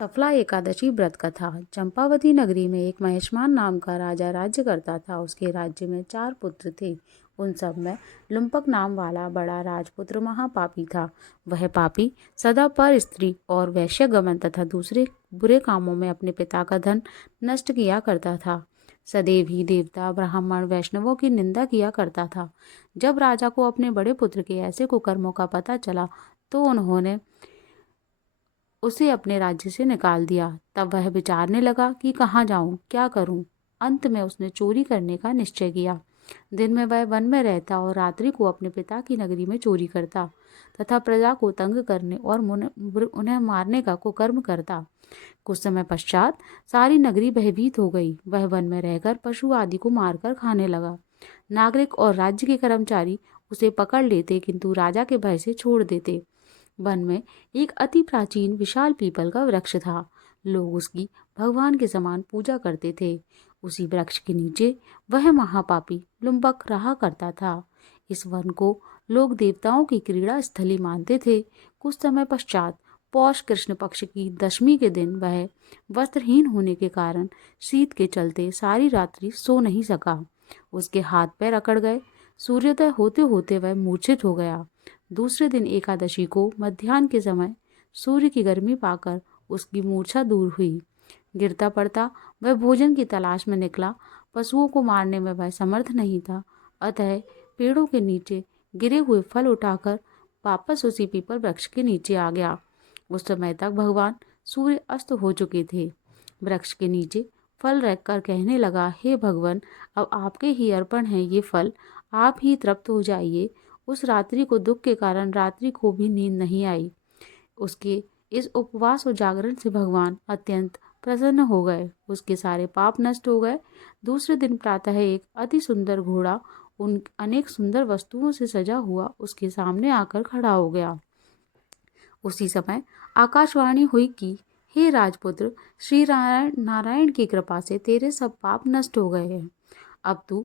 सफला एकादशी व्रत कथा। चंपावती नगरी में एक महेशमान नाम का राजा राज्य करता था। उसके राज्य में 4 पुत्र थे। उन सब में लुम्पक नाम वाला बड़ा राजपुत्र महापापी था। वह पापी सदा पर स्त्री और वैश्यगमन तथा दूसरे बुरे कामों में अपने पिता का धन नष्ट किया करता था। सदैव ही देवता, ब्राह्मण, वैष्णवों की निंदा किया करता था। जब राजा को अपने बड़े पुत्र के ऐसे कुकर्मों का पता चला तो उन्होंने उसे अपने राज्य से निकाल दिया। तब वह विचारने लगा कि कहाँ जाऊं, क्या करूं। अंत में उसने चोरी करने का निश्चय किया। दिन में वह वन में रहता और रात्रि को अपने पिता की नगरी में चोरी करता तथा प्रजा को तंग करने और उन्हें मारने का कुकर्म करता। कुछ समय पश्चात सारी नगरी भयभीत हो गई। वह वन में रहकर पशु आदि को मारकर खाने लगा। नागरिक और राज्य के कर्मचारी उसे पकड़ लेते किंतु राजा के भय से छोड़ देते। वन में एक अति प्राचीन विशाल पीपल का वृक्ष था। लोग उसकी भगवान के समान पूजा करते थे। उसी वृक्ष के नीचे वह महापापी लुम्बक रहा करता था। इस वन को लोग देवताओं की क्रीड़ा स्थली मानते थे। कुछ समय पश्चात पौष कृष्ण पक्ष की दशमी के दिन वह वस्त्रहीन होने के कारण शीत के चलते सारी रात्रि सो नहीं सका। उसके हाथ पैर अकड़ गए। सूर्योदय होते होते वह मूर्छित हो गया। दूसरे दिन एकादशी को मध्याह्न के समय सूर्य की गर्मी पाकर उसकी मूर्छा दूर हुई। गिरता पड़ता वह भोजन की तलाश में निकला। पशुओं को मारने में वह समर्थ नहीं था, अतः पेड़ों के नीचे गिरे हुए फल उठाकर वापस उसी पीपल वृक्ष के नीचे आ गया। उस समय तक भगवान सूर्य अस्त हो चुके थे। वृक्ष के नीचे फल रखकर कहने लगा, हे भगवान, अब आपके ही अर्पण है ये फल, आप ही तृप्त हो जाइए। उस रात्रि को दुख के कारण रात्रि को भी नींद नहीं आई। उसके इस उपवास और जागरण से भगवान अत्यंत प्रसन्न हो गए। उसके सारे पाप नष्ट हो गए। दूसरे दिन प्रातः एक अति सुंदर घोड़ा उन अनेक सुंदर वस्तुओं से सजा हुआ उसके सामने आकर खड़ा हो गया। उसी समय आकाशवाणी हुई कि हे राजपुत्र, श्री नारायण की कृपा से तेरे सब पाप नष्ट हो गए हैं। अब तू